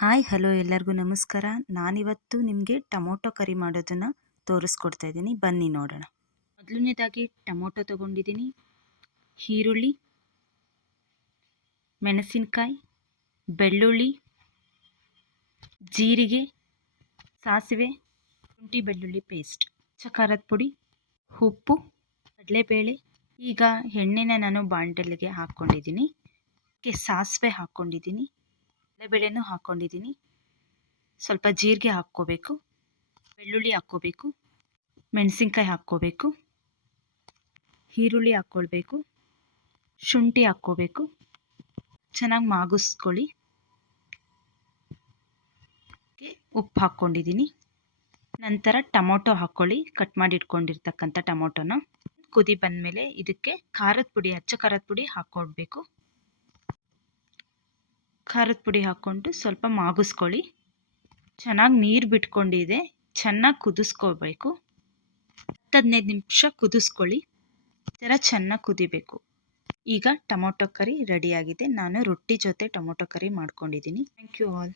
Hi hello ಎಲ್ಲರಿಗೂ ನಮಸ್ಕಾರ. ನಾನಿವತ್ತು ನಿಮಗೆ ಟೊಮೊಟೊ ಕರಿ ಮಾಡೋದನ್ನು ತೋರಿಸ್ಕೊಡ್ತಾ ಇದ್ದೀನಿ, ಬನ್ನಿ ನೋಡೋಣ. ಮೊದಲನೇದಾಗಿ ಟೊಮೊಟೊ ತೊಗೊಂಡಿದ್ದೀನಿ, ಈರುಳ್ಳಿ, ಮೆಣಸಿನಕಾಯಿ, ಬೆಳ್ಳುಳ್ಳಿ, ಜೀರಿಗೆ, ಸಾಸಿವೆ, ಶುಂಠಿ ಬೆಳ್ಳುಳ್ಳಿ ಪೇಸ್ಟ್, ಖಾರದ ಪುಡಿ, ಉಪ್ಪು, ಕಡಲೆಬೇಳೆ. ಈಗ ಎಣ್ಣೆನ ನಾನು ಬಾಣಲೆಗೆ ಹಾಕ್ಕೊಂಡಿದ್ದೀನಿ, ಸಾಸಿವೆ ಹಾಕ್ಕೊಂಡಿದ್ದೀನಿ, ಕಡಲೆಬೇಳೆನೂ ಹಾಕ್ಕೊಂಡಿದ್ದೀನಿ, ಸ್ವಲ್ಪ ಜೀರಿಗೆ ಹಾಕ್ಕೋಬೇಕು, ಬೆಳ್ಳುಳ್ಳಿ ಹಾಕ್ಕೋಬೇಕು, ಮೆಣಸಿನ್ಕಾಯಿ ಹಾಕ್ಕೋಬೇಕು, ಈರುಳ್ಳಿ ಹಾಕ್ಕೊಳ್ಬೇಕು, ಶುಂಠಿ ಹಾಕ್ಕೋಬೇಕು. ಚೆನ್ನಾಗಿ ಮಾಗಿಸ್ಕೊಳ್ಳಿ. ಉಪ್ಪು ಹಾಕ್ಕೊಂಡಿದ್ದೀನಿ. ನಂತರ ಟೊಮೊಟೊ ಹಾಕ್ಕೊಳ್ಳಿ, ಕಟ್ ಮಾಡಿ ಇಟ್ಕೊಂಡಿರ್ತಕ್ಕಂಥ ಟೊಮೊಟೊನ. ಕುದಿ ಬಂದಮೇಲೆ ಇದಕ್ಕೆ ಖಾರದ ಪುಡಿ, ಖಾರದ ಪುಡಿ ಹಾಕ್ಕೊಡ್ಬೇಕು. ಖಾರದ ಪುಡಿ ಹಾಕ್ಕೊಂಡು ಸ್ವಲ್ಪ ಮಾಗಿಸ್ಕೊಳ್ಳಿ. ಚೆನ್ನಾಗಿ ನೀರು ಬಿಟ್ಕೊಂಡಿದೆ, ಚೆನ್ನಾಗಿ ಕುದಿಸ್ಕೋಬೇಕು. 10-15 ನಿಮಿಷ ಕುದಿಸ್ಕೊಳ್ಳಿ. ಈ ಥರ ಚೆನ್ನಾಗಿ ಕುದಿಬೇಕು. ಈಗ ಟೊಮೊಟೊ ಕರಿ ರೆಡಿಯಾಗಿದೆ. ನಾನು ರೊಟ್ಟಿ ಜೊತೆ ಟೊಮೊಟೊ ಕರಿ ಮಾಡ್ಕೊಂಡಿದ್ದೀನಿ. Thank you all.